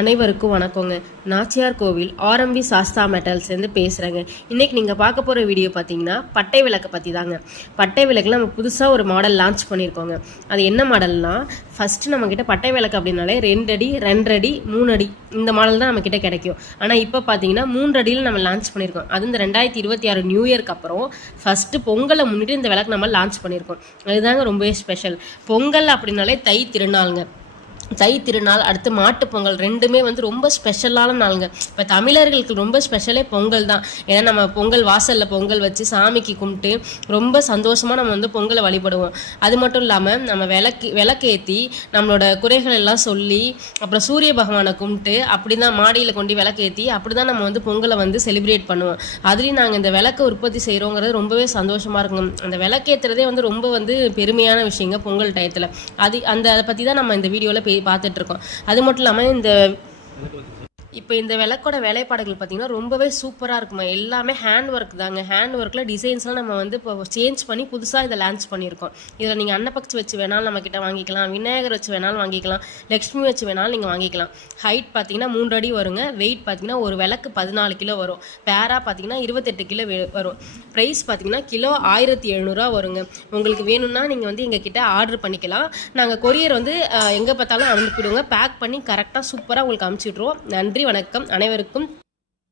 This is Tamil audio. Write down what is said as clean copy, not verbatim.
அனைவருக்கும் வணக்கங்க. நாச்சியார் கோவில் ஆர்எம்பி சாஸ்தா மெட்டல்ஸ்லேருந்து பேசுகிறேங்க. இன்றைக்கி நீங்கள் பார்க்க போகிற வீடியோ பார்த்தீங்கன்னா பட்டை விளக்கை பற்றி தாங்க. பட்டை விளக்கில் நம்ம புதுசாக ஒரு மாடல் லான்ச் பண்ணியிருக்கோங்க. அது என்ன மாடல்னா, ஃபஸ்ட்டு நம்மக்கிட்ட பட்டை விளக்கு அப்படின்னாலே 2 அடி 2 அடி 3 அடி இந்த மாடல் தான் நம்மக்கிட்ட கிடைக்கும். ஆனால் இப்போ பார்த்தீங்கன்னா 3 அடியில் நம்ம லான்ச் பண்ணியிருக்கோம். அது இந்த 2026 நியூ இயர்க்கு அப்புறம் ஃபஸ்ட்டு பொங்கலை முன்னிட்டு இந்த விளக்கு நம்ம லான்ச் பண்ணியிருக்கோம். அதுதாங்க ரொம்பவே ஸ்பெஷல். பொங்கல் அப்படின்னாலே தை திருநாளுங்க. தை திருநாள் அடுத்து மாட்டு பொங்கல் ரெண்டுமே ரொம்ப ஸ்பெஷலான நாளுங்க. இப்போ தமிழர்களுக்கு ரொம்ப ஸ்பெஷலே பொங்கல் தான். ஏன்னா நம்ம பொங்கல் வாசலில் பொங்கல் வச்சு சாமிக்கு கும்பிட்டு ரொம்ப சந்தோஷமாக நம்ம பொங்கலை வழிபடுவோம். அது மட்டும் இல்லாமல் நம்ம விளக்கேற்றி நம்மளோட குறைகள் எல்லாம் சொல்லி அப்புறம் சூரிய பகவானை கும்பிட்டு அப்படி தான் மாடியில் கொண்டு விளக்கேற்றி அப்படி தான் நம்ம பொங்கலை செலிப்ரேட் பண்ணுவோம். அதுலேயும் நாங்கள் இந்த விளக்கை உற்பத்தி செய்கிறோங்கிறது ரொம்பவே சந்தோஷமாக இருக்குங்க. அந்த விளக்கேற்றுறதே ரொம்ப பெருமையான விஷயங்க பொங்கல் டயத்தில். அதை பற்றி தான் நம்ம இந்த வீடியோவில் பார்த்துட்டு இருக்கோம். அது மட்டும் இல்லாமல் இப்போ இந்த விளக்கோட வேலைப்பாடுகள் பார்த்தீங்கன்னா ரொம்பவே சூப்பராக இருக்குமா. எல்லாமே ஹேண்ட் ஒர்க் தாங்க. ஹேண்ட் ஒர்க்கில் டிசைன்ஸ்லாம் நம்ம இப்போ சேஞ்ச் பண்ணி புதுசாக இதை லான்ச் பண்ணியிருக்கோம். இதில் நீங்கள் அன்னப்பக்சி வச்சு வேணாலும் நம்மக்கிட்ட வாங்கிக்கலாம், விநாயகர் வச்சு வேணாலும் வாங்கிக்கலாம், லக்ஷ்மி வச்சு வேணாலும் நீங்கள் வாங்கிக்கலாம். ஹைட் பார்த்தீங்கன்னா 3 அடி வருங்க. வெயிட் பார்த்தீங்கன்னா ஒரு விளக்கு 14 கிலோ வரும். பேரா பார்த்தீங்கன்னா 28 கிலோ வரும். ப்ரைஸ் பார்த்தீங்கன்னா கிலோ 1700 வருங்க. உங்களுக்கு வேணும்னா நீங்கள் எங்ககிட்ட ஆர்டர் பண்ணிக்கலாம். நாங்கள் கொரியர் எங்கே பார்த்தாலும் அனுப்பிவிடுவோங்க. பேக் பண்ணி கரெக்டாக சூப்பராக உங்களுக்கு அனுப்பிச்சி விட்ருவோம். நன்றி, வணக்கம் அனைவருக்கும்.